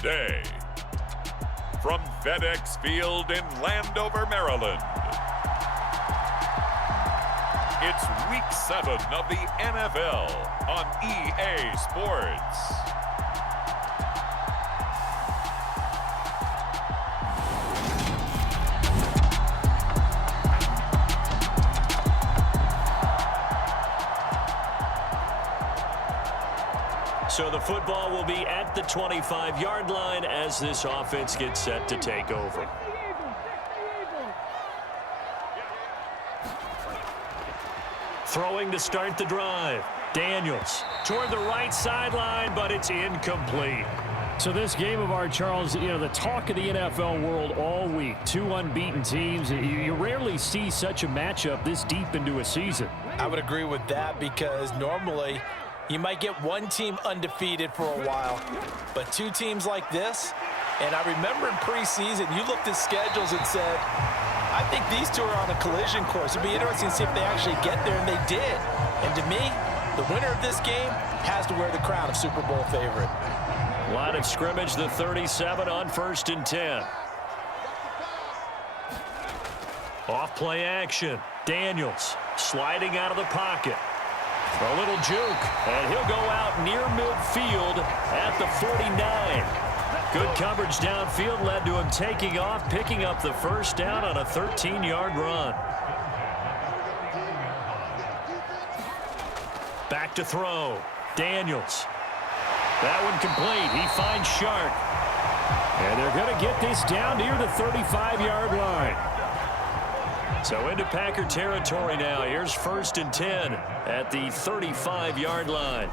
today. From FedEx Field in Landover, Maryland, it's Week 7 of the NFL on EA Sports. So the football will be at the 25-yard line as this offense gets set to take over. Throwing to start the drive. Daniels toward the right sideline, but it's incomplete. So this game of ours, Charles, the talk of the NFL world all week. Two unbeaten teams. You rarely see such a matchup this deep into a season. I would agree with that because normally you might get one team undefeated for a while, but two teams like this, and I remember in preseason, you looked at schedules and said, I think these two are on a collision course. It'd be interesting to see if they actually get there, and they did. And to me, the winner of this game has to wear the crown of Super Bowl favorite. Line of scrimmage, the 37 on 1st and 10. Off play action. Daniels sliding out of the pocket. A little juke, and he'll go out near midfield at the 49. Good coverage downfield led to him taking off, picking up the first down on a 13-yard run. Back to throw. Daniels. That one complete. He finds Shark. And they're going to get this down near the 35-yard line. So into Packer territory now. Here's 1st and 10 at the 35-yard line.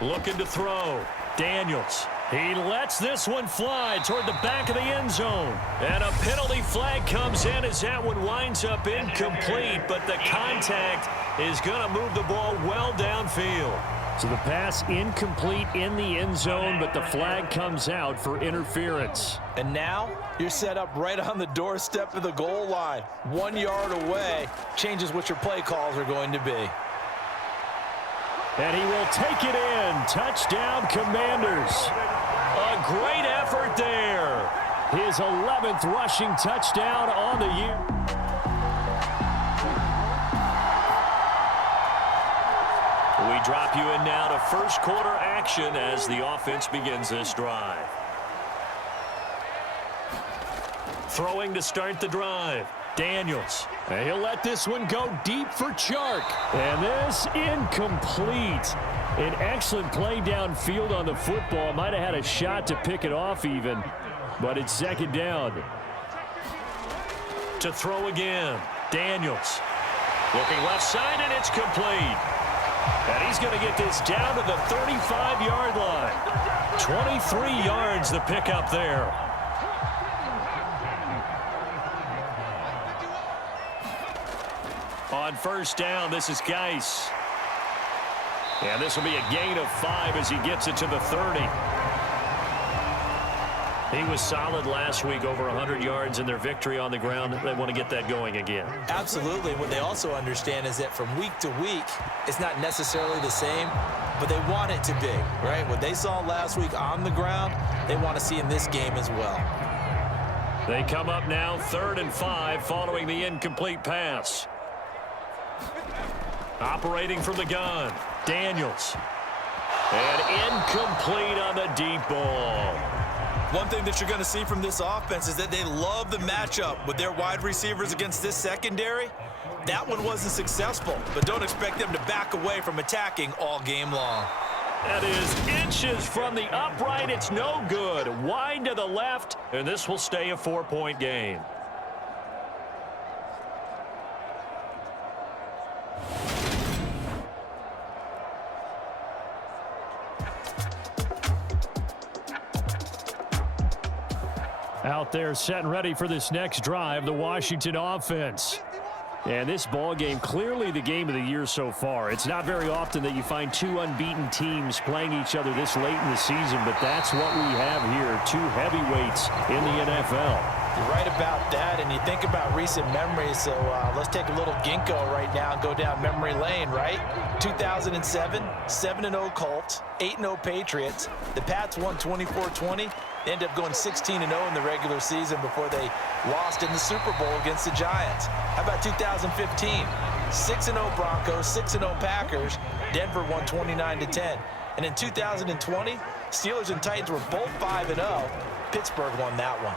Looking to throw. Daniels. He lets this one fly toward the back of the end zone. And a penalty flag comes in as that one winds up incomplete, but the contact is going to move the ball well downfield. So the pass incomplete in the end zone, but the flag comes out for interference. And now you're set up right on the doorstep of the goal line. 1 yard away changes what your play calls are going to be. And he will take it in. Touchdown, Commanders. A great effort there. His 11th rushing touchdown on the year. We drop you in now to first quarter action as the offense begins this drive. Throwing to start the drive. Daniels. And he'll let this one go deep for Chark. And this incomplete. An excellent play downfield on the football. Might have had a shot to pick it off even, but it's 2nd down. To throw again. Daniels. Looking left side, and it's complete. And he's going to get this down to the 35-yard line. 23 yards the pickup there. On 1st down, this is Geis. And this will be a gain of 5 as he gets it to the 30. He was solid last week, over 100 yards in their victory on the ground. They want to get that going again. Absolutely. What they also understand is that from week to week, it's not necessarily the same, but they want it to be, right? What they saw last week on the ground, they want to see in this game as well. They come up now 3rd and 5 following the incomplete pass. Operating from the gun, Daniels. And incomplete on the deep ball. One thing that you're going to see from this offense is that they love the matchup with their wide receivers against this secondary. That one wasn't successful, but don't expect them to back away from attacking all game long. That is inches from the upright. It's no good. Wide to the left, and this will stay a 4-point game. Out there set and ready for this next drive, the Washington offense. And this ball game, clearly the game of the year so far. It's not very often that you find two unbeaten teams playing each other this late in the season, but that's what we have here, two heavyweights in the NFL. You're right about that, and you think about recent memories, so let's take a little ginkgo right now and go down memory lane, right? 2007, 7-0 Colts, 8-0 Patriots. The Pats won 24-20. They ended up going 16-0 in the regular season before they lost in the Super Bowl against the Giants. How about 2015? 6-0 Broncos, 6-0 Packers. Denver won 29-10. And in 2020, Steelers and Titans were both 5-0. Pittsburgh won that one.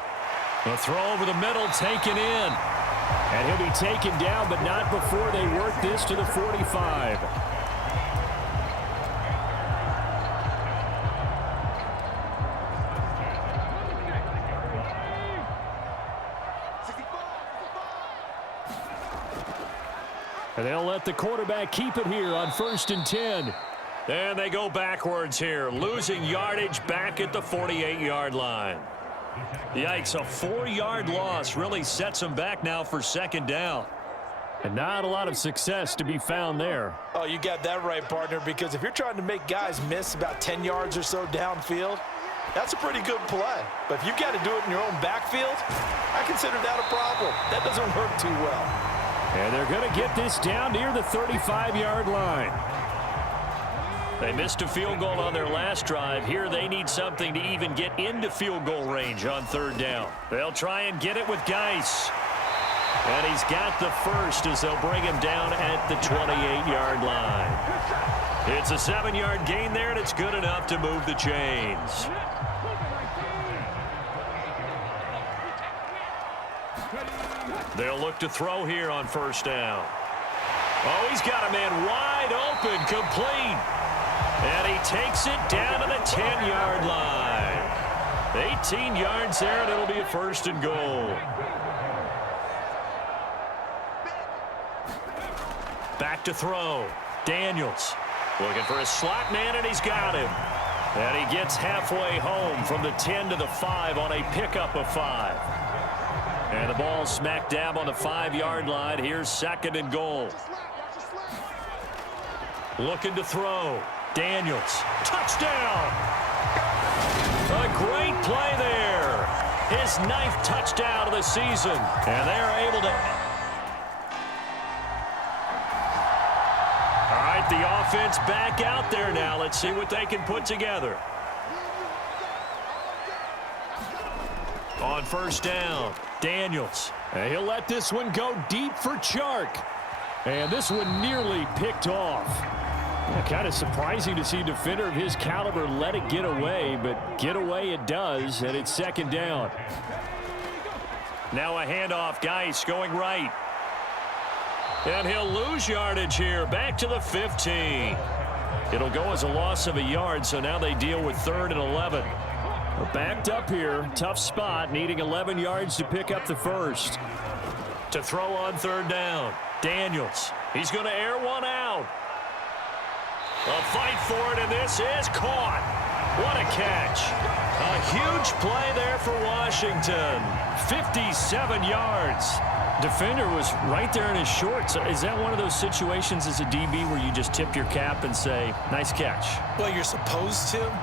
The throw over the middle taken in. And he'll be taken down, but not before they work this to the 45. And they'll let the quarterback keep it here on 1st and 10. And they go backwards here, losing yardage back at the 48-yard line. Yikes, a 4-yard loss really sets them back now for 2nd down. And not a lot of success to be found there. Oh, you got that right, partner, because if you're trying to make guys miss about 10 yards or so downfield, that's a pretty good play. But if you've got to do it in your own backfield, I consider that a problem. That doesn't work too well. And they're going to get this down near the 35-yard line. They missed a field goal on their last drive. Here they need something to even get into field goal range on 3rd down. They'll try and get it with Geis. And he's got the first as they'll bring him down at the 28-yard line. It's a 7-yard gain there, and it's good enough to move the chains. They'll look to throw here on 1st down. Oh, he's got a man wide open, complete. And he takes it down to the 10-yard line. 18 yards there, and it'll be a 1st and goal. Back to throw. Daniels looking for a slot man, and he's got him. And he gets halfway home from the 10 to the 5 on a pickup of 5. And the ball smack dab on the 5-yard line. Here's 2nd and goal. Looking to throw. Daniels. Touchdown! A great play there. His 9th touchdown of the season. And they're able to... All right, the offense back out there now. Let's see what they can put together. On 1st down, Daniels. And he'll let this one go deep for Chark. And this one nearly picked off. Kind of surprising to see a defender of his caliber let it get away, but get away it does, and it's 2nd down. Now a handoff, Geis going right. And he'll lose yardage here, back to the 15. It'll go as a loss of a yard, so now they deal with 3rd and 11. We're backed up here, tough spot, needing 11 yards to pick up the first. To throw on 3rd down, Daniels. He's going to air one out. A fight for it, and this is caught. What a catch. A huge play there for Washington. 57 yards. Defender was right there in his shorts. Is that one of those situations as a DB where you just tip your cap and say, nice catch? Well, you're supposed to,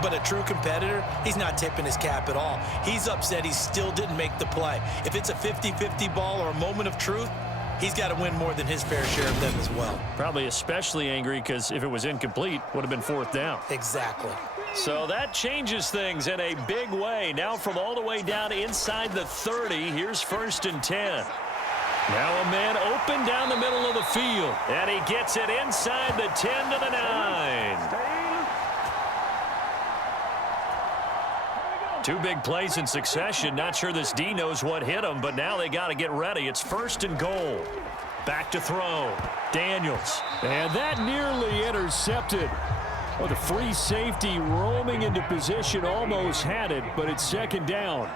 but a true competitor, he's not tipping his cap at all. He's upset he still didn't make the play. If it's a 50-50 ball or a moment of truth, he's got to win more than his fair share of them as well. Probably especially angry because if it was incomplete, would have been 4th down. Exactly. So that changes things in a big way. Now from all the way down inside the 30, here's 1st and 10. Now a man open down the middle of the field. And he gets it inside the 10 to the 9. 2 big plays in succession. Not sure this D knows what hit him, but now they got to get ready. It's 1st and goal. Back to throw. Daniels. And that nearly intercepted. Oh, the free safety roaming into position almost had it, but it's 2nd down.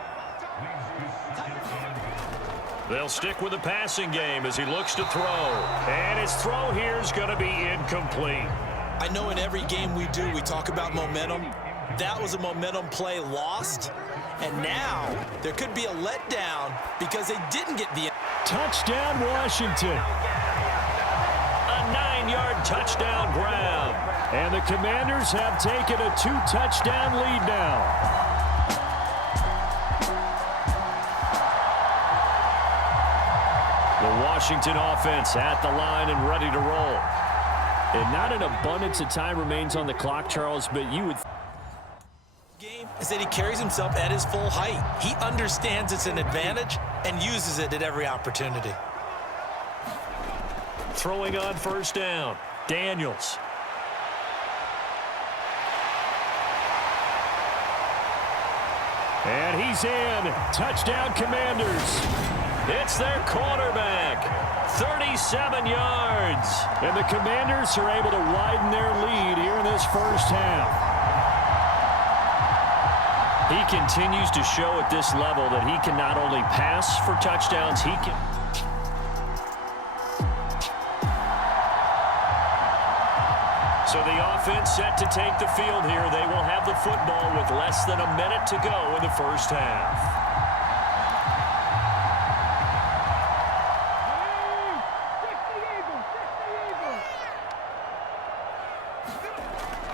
They'll stick with the passing game as he looks to throw. And his throw here is going to be incomplete. I know in every game we do, we talk about momentum. That was a momentum play lost. And now there could be a letdown because they didn't get the... Touchdown, Washington. A 9-yard touchdown grab. And the Commanders have taken a 2-touchdown lead now. Washington offense at the line and ready to roll. And not an abundance of time remains on the clock, Charles, but you would... Game is that he carries himself at his full height. He understands it's an advantage and uses it at every opportunity. Throwing on first down, Daniels. And he's in. Touchdown, Commanders. It's their quarterback. 37 yards. And the Commanders are able to widen their lead here in this first half. He continues to show at this level that he can not only pass for touchdowns, he can... So the offense set to take the field here. They will have the football with less than a minute to go in the first half.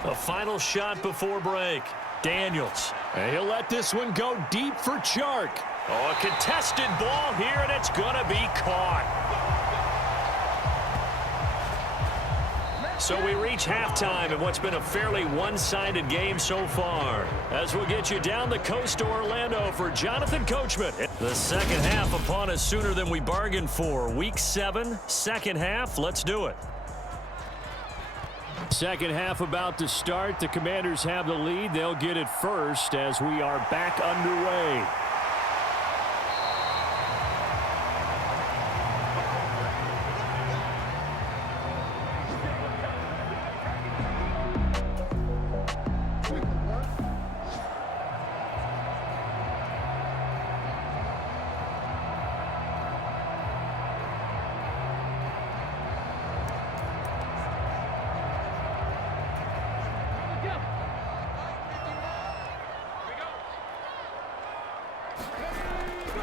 A final shot before break. Daniels. And he'll let this one go deep for Chark. Oh, a contested ball here, and it's going to be caught. So we reach halftime in what's been a fairly one-sided game so far. As we'll get you down the coast to Orlando for Jonathan Coachman. The second half upon us sooner than we bargained for. Week 7, second half. Let's do it. Second half about to start. The Commanders have the lead. They'll get it first as we are back underway.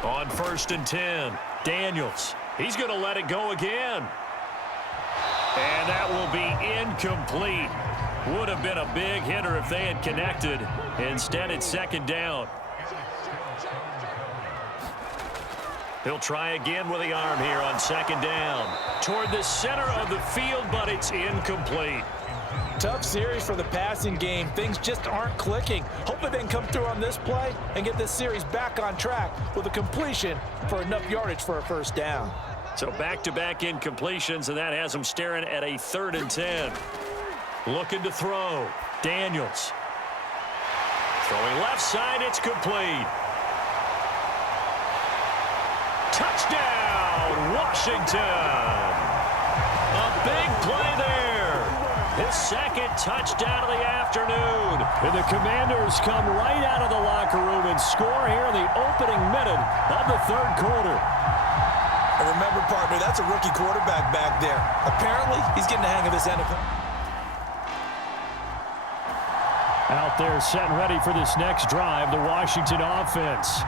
On 1st and 10, Daniels. He's going to let it go again. And that will be incomplete. Would have been a big hitter if they had connected. Instead, it's second down. He'll try again with the arm here on second down. Toward the center of the field, but it's incomplete. Tough series for the passing game. Things just aren't clicking. Hopefully they can come through on this play and get this series back on track with a completion for enough yardage for a first down. So back-to-back incompletions, and that has them staring at a 3rd and 10. Looking to throw. Daniels. Throwing left side, it's complete. Touchdown, Washington. A big play there. His second touchdown of the afternoon. And the Commanders come right out of the locker room and score here in the opening minute of the third quarter. And remember, partner, that's a rookie quarterback back there. Apparently, he's getting the hang of this NFL. Out there set and ready for this next drive, the Washington offense.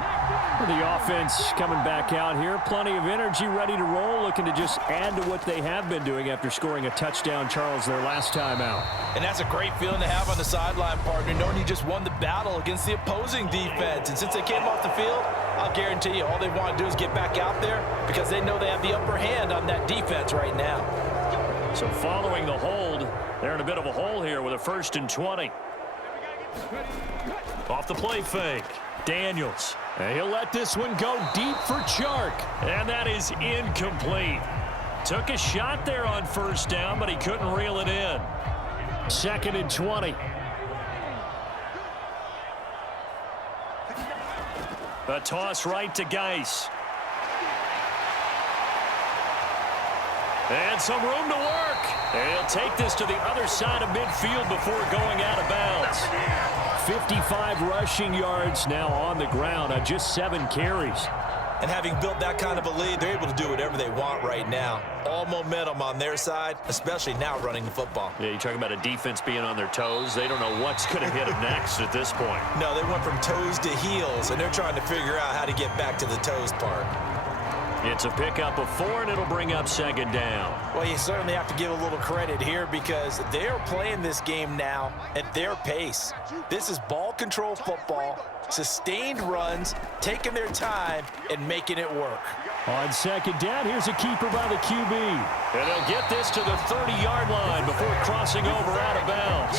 The offense coming back out here. Plenty of energy, ready to roll, looking to just add to what they have been doing after scoring a touchdown, Charles, their last time out. And that's a great feeling to have on the sideline, partner, knowing you just won the battle against the opposing defense. And since they came off the field, I'll guarantee you all they want to do is get back out there because they know they have the upper hand on that defense right now. So following the hold, they're in a bit of a hole here with a 1st and 20. Off the play fake. Daniels. And he'll let this one go deep for Chark. And that is incomplete. Took a shot there on first down, but he couldn't reel it in. 2nd and 20. A toss right to Geis. And some room to work. And he'll take this to the other side of midfield before going out of bounds. 55 rushing yards now on the ground on just 7 carries. And having built that kind of a lead, they're able to do whatever they want right now. All momentum on their side, especially now running the football. Yeah, you're talking about a defense being on their toes. They don't know what's going to hit them next at this point. No, they went from toes to heels, and they're trying to figure out how to get back to the toes part. It's a pickup of 4, and it'll bring up second down. Well, you certainly have to give a little credit here because they're playing this game now at their pace. This is ball control football, sustained runs, taking their time, and making it work. On second down, here's a keeper by the QB. And they'll get this to the 30-yard line before crossing over out of bounds.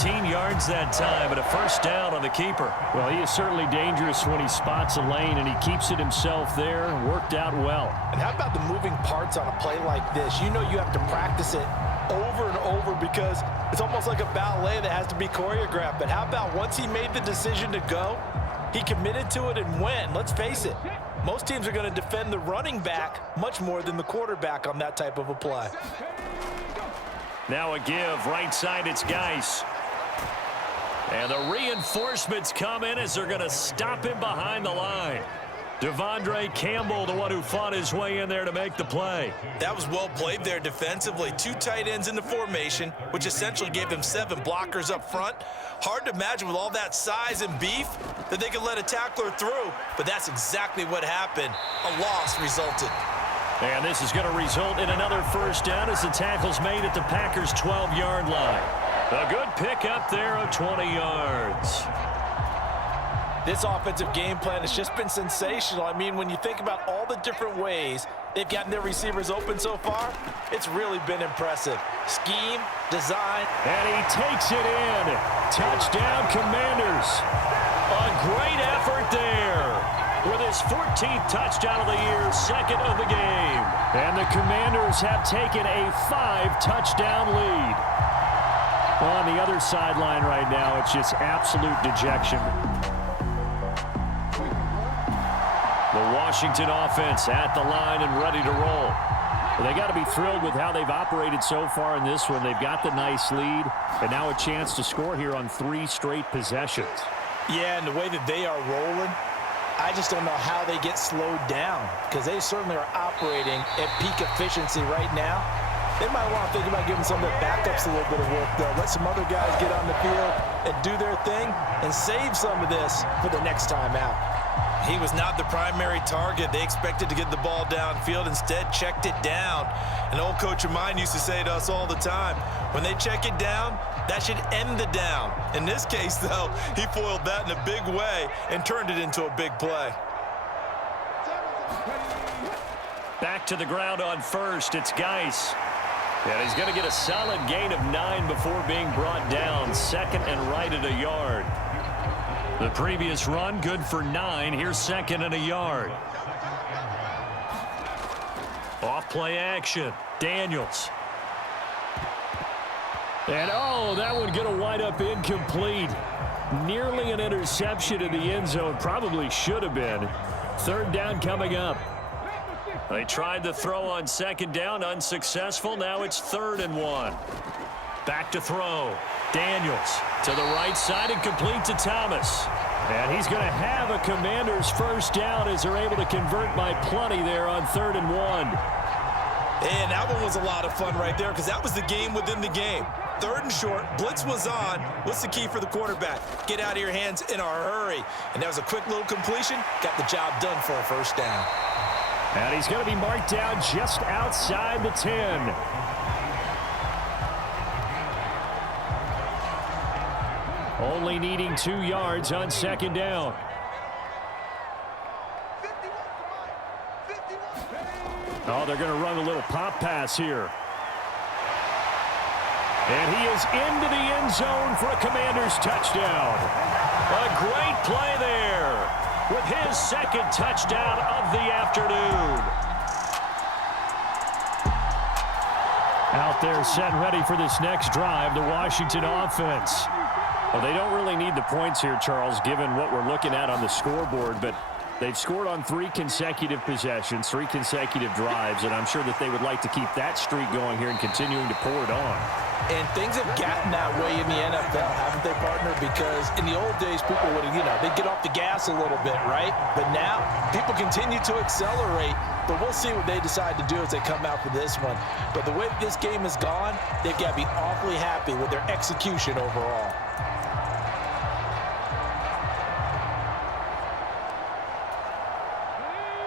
14 yards that time, and a first down on the keeper. Well, he is certainly dangerous when he spots a lane, and he keeps it himself there. Worked out well. And how about the moving parts on a play like this? You know you have to practice it over and over because it's almost like a ballet that has to be choreographed. But how about once he made the decision to go, he committed to it and went. Let's face it, most teams are going to defend the running back much more than the quarterback on that type of a play. Now a give. Right side, it's Geis. And the reinforcements come in as they're going to him behind the line. Devondre Campbell, the one who fought his way in there to make the play. That was well played there defensively. 2 tight ends in the formation, which essentially gave them 7 blockers up front. Hard to imagine with all that size and beef that they could let a tackler through, but that's exactly what happened. A loss resulted. And this is going to result in another first down as the tackle's made at the Packers' 12-yard line. A good pick up there of 20 yards. This offensive game plan has just been sensational. I mean, when you think about all the different ways they've gotten their receivers open so far, it's really been impressive. Scheme, design. And he takes it in. Touchdown, Commanders. A great effort there with his 14th touchdown of the year, 2nd of the game. And the Commanders have taken a 5-touchdown lead. Well, on the other sideline right now, it's just absolute dejection. The Washington offense at the line and ready to roll. Well, they got to be thrilled with how they've operated so far in this one. They've got the nice lead, and now a chance to score here on 3 straight possessions. Yeah, and the way that they are rolling, I just don't know how they get slowed down because they certainly are operating at peak efficiency right now. They might want to think about giving some of their backups a little bit of work, though. Let some other guys get on the field and do their thing and save some of this for the next time out. He was not the primary target. They expected to get the ball downfield. Instead, checked it down. An old coach of mine used to say to us all the time, when they check it down, that should end the down. In this case, though, he foiled that in a big way and turned it into a big play. Back to the ground on first. It's Geis. And he's going to get a solid gain of 9 before being brought down. 2nd and right at a yard. The previous run, good for 9. Here's 2nd and a yard. Off play action. Daniels. And, oh, that one going to wind up incomplete. Nearly an interception in the end zone. Probably should have been. 3rd down coming up. They tried the throw on 2nd down, unsuccessful. Now it's 3rd and 1. Back to throw. Daniels to the right side and complete to Thomas. And he's going to have a Commander's first down as they're able to convert by plenty there on 3rd and 1. And that one was a lot of fun right there because that was the game within the game. 3rd and short, blitz was on. What's the key for the quarterback? Get out of your hands in a hurry. And that was a quick little completion. Got the job done for a first down. And he's going to be marked down just outside the 10. Only needing 2 yards on 2nd down. Oh, they're going to run a little pop pass here. And he is into the end zone for a Commander's touchdown. A great play there with his 2nd touchdown of the afternoon. Out there set and ready for this next drive, the Washington offense. Well, they don't really need the points here, Charles, given what we're looking at on the scoreboard, but they've scored on 3 consecutive possessions, 3 consecutive drives, and I'm sure that they would like to keep that streak going here and continuing to pour it on. And things have gotten that way in the NFL, haven't they, partner? Because in the old days, people would, they'd get off the gas a little bit, right? But now, people continue to accelerate, but we'll see what they decide to do as they come out for this one. But the way this game has gone, they've got to be awfully happy with their execution overall.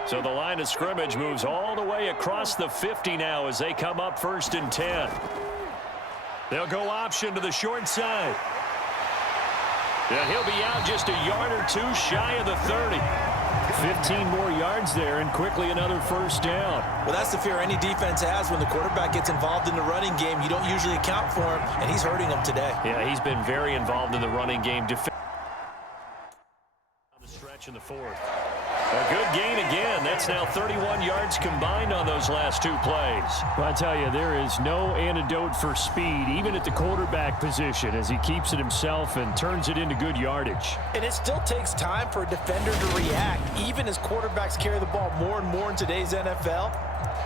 So the line of scrimmage moves all the way across the 50 now as they come up 1st and 10. They'll go option to the short side. And he'll be out just a yard or 2 shy of the 30. 15 more yards there and quickly another first down. Well, that's the fear any defense has when the quarterback gets involved in the running game. You don't usually account for him, and he's hurting them today. Yeah, he's been very involved in the running game. On the stretch in the fourth. A good gain again. That's now 31 yards combined on those last two plays. Well, I tell you, there is no antidote for speed, even at the quarterback position, as he keeps it himself and turns it into good yardage. And it still takes time for a defender to react. Even as quarterbacks carry the ball more and more in today's NFL,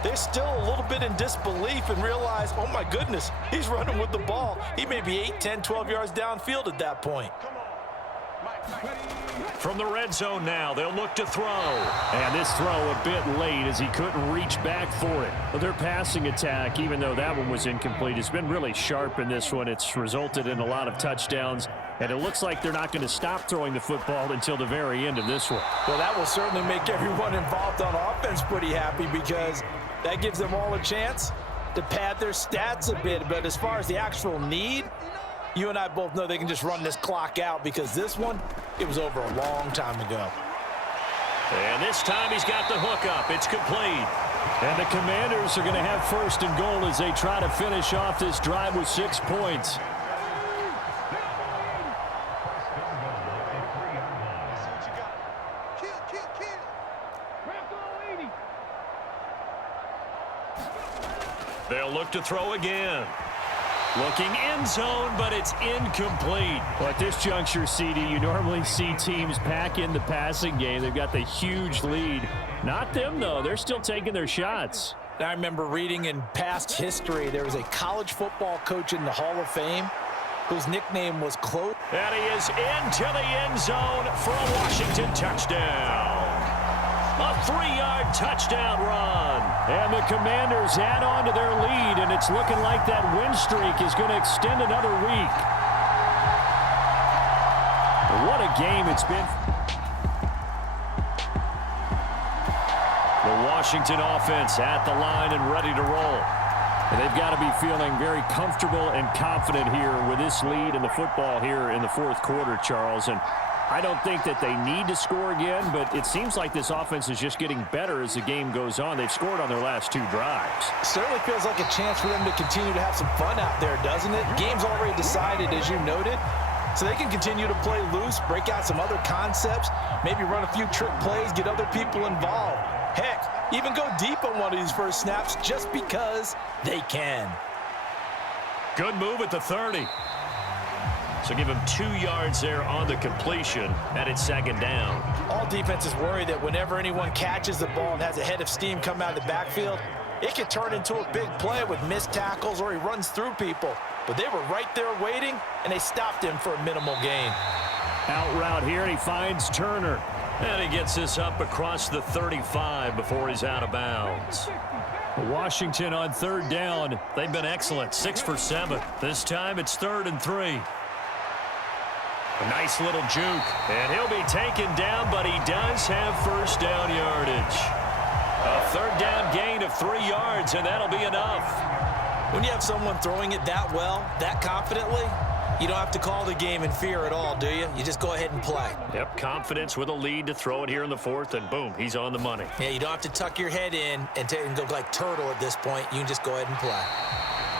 they're still a little bit in disbelief and realize, oh my goodness, he's running with the ball. He may be 8, 10, 12 yards downfield at that point. From the red zone now, they'll look to throw. And this throw a bit late as he couldn't reach back for it. But their passing attack, even though that one was incomplete, has been really sharp in this one. It's resulted in a lot of touchdowns. And it looks like they're not going to stop throwing the football until the very end of this one. Well, that will certainly make everyone involved on offense pretty happy because that gives them all a chance to pad their stats a bit. But as far as the actual need, you and I both know they can just run this clock out because this one, it was over a long time ago. And this time he's got the hook up. It's complete. And the Commanders are going to have first and goal as they try to finish off this drive with 6 points. They'll look to throw again. Looking end zone, but it's incomplete. Well, at this juncture, CD, you normally see teams pack in the passing game. They've got the huge lead. Not them, though. They're still taking their shots. I remember reading in past history, there was a college football coach in the Hall of Fame whose nickname was Close. And he is into the end zone for a Washington touchdown. A 3-yard touchdown run. And the Commanders add on to their lead, and it's looking like that win streak is going to extend another week. What a game it's been. The Washington offense at the line and ready to roll. And they've got to be feeling very comfortable and confident here with this lead in the football here in the fourth quarter, Charles. And I don't think that they need to score again, but it seems like this offense is just getting better as the game goes on. They've scored on their last 2 drives. Certainly feels like a chance for them to continue to have some fun out there, doesn't it? Game's already decided, as you noted, so they can continue to play loose, break out some other concepts, maybe run a few trick plays, get other people involved. Heck, even go deep on one of these first snaps just because they can. Good move at the 30. So give him 2 yards there on the completion, and it's second down. All defenses worry that whenever anyone catches the ball and has a head of steam come out of the backfield, it can turn into a big play with missed tackles or he runs through people. But they were right there waiting, and they stopped him for a minimal gain. Out route here, and he finds Turner. And he gets this up across the 35 before he's out of bounds. Washington on third down. They've been excellent, 6 for 7. This time it's 3rd and 3. A nice little juke, and he'll be taken down, but he does have first down yardage. A 3rd down gain of 3 yards, and that'll be enough. When you have someone throwing it that well, that confidently, you don't have to call the game in fear at all, do you? You just go ahead and play. Yep, confidence with a lead to throw it here in the 4th, and boom, he's on the money. Yeah, you don't have to tuck your head in and go like turtle at this point. You can just go ahead and play.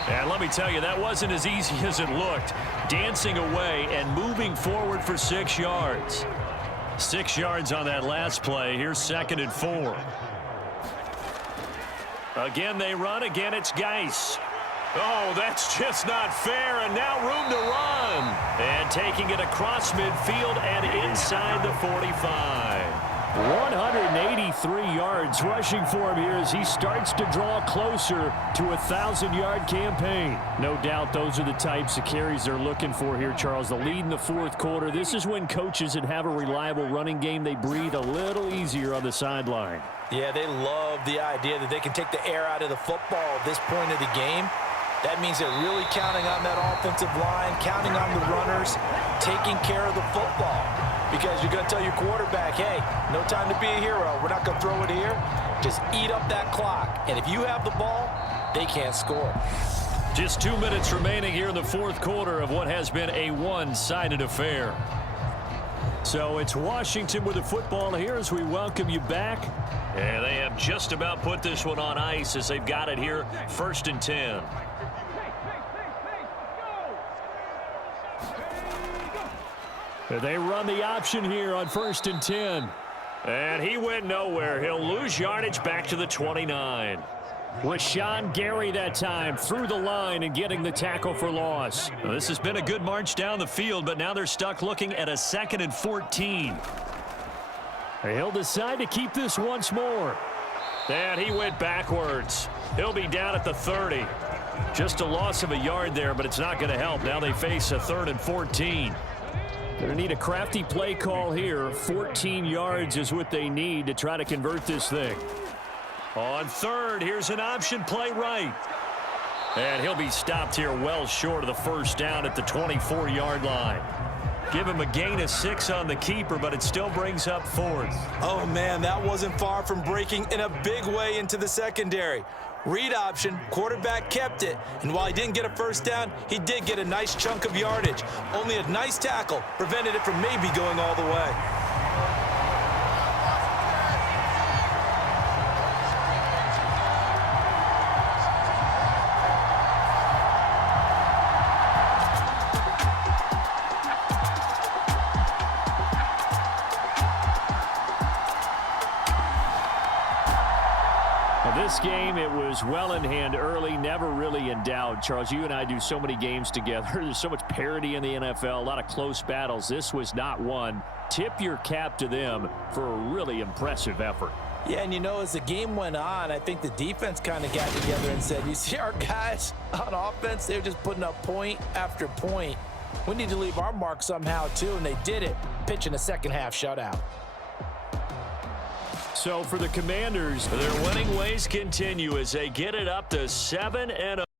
And let me tell you, that wasn't as easy as it looked. Dancing away and moving forward for 6 yards. 6 yards on that last play. Here's 2nd and 4. Again, they run. Again, it's Geis. Oh, that's just not fair, and now room to run. And taking it across midfield and inside the 45. 183 yards rushing for him here as he starts to draw closer to a 1,000-yard campaign. No doubt those are the types of carries they're looking for here, Charles. The lead in the 4th quarter. This is when coaches that have a reliable running game, they breathe a little easier on the sideline. Yeah, they love the idea that they can take the air out of the football at this point of the game. That means they're really counting on that offensive line, counting on the runners, taking care of the football. Because you're going to tell your quarterback, hey, no time to be a hero. We're not going to throw it here. Just eat up that clock. And if you have the ball, they can't score. Just 2 minutes remaining here in the 4th quarter of what has been a one-sided affair. So it's Washington with the football here as we welcome you back. And they have just about put this one on ice as they've got it here, 1st and 10. They run the option here on 1st and 10. And he went nowhere. He'll lose yardage back to the 29. Rashawn Gary that time through the line and getting the tackle for loss. Well, this has been a good march down the field, but now they're stuck looking at a 2nd and 14. He'll decide to keep this once more. And he went backwards. He'll be down at the 30. Just a loss of a yard there, but it's not going to help. Now they face a 3rd and 14. Going to need a crafty play call here. 14 yards is what they need to try to convert this thing. On 3rd, here's an option play right. And he'll be stopped here well short of the 1st down at the 24-yard line. Give him a gain of 6 on the keeper, but it still brings up 4th. Oh, man, that wasn't far from breaking in a big way into the secondary. Read option, quarterback kept it, and while he didn't get a 1st down, he did get a nice chunk of yardage. Only a nice tackle prevented it from maybe going all the way. This game, it was well in hand early, never really in doubt. Charles, you and I do so many games together. There's so much parity in the NFL, a lot of close battles. This was not one. Tip your cap to them for a really impressive effort. Yeah, and you know, as the game went on, I think the defense kind of got together and said, you see our guys on offense, they're just putting up point after point. We need to leave our mark somehow, too, and they did it, pitching a second-half shutout. So for the Commanders, their winning ways continue as they get it up to 7-0.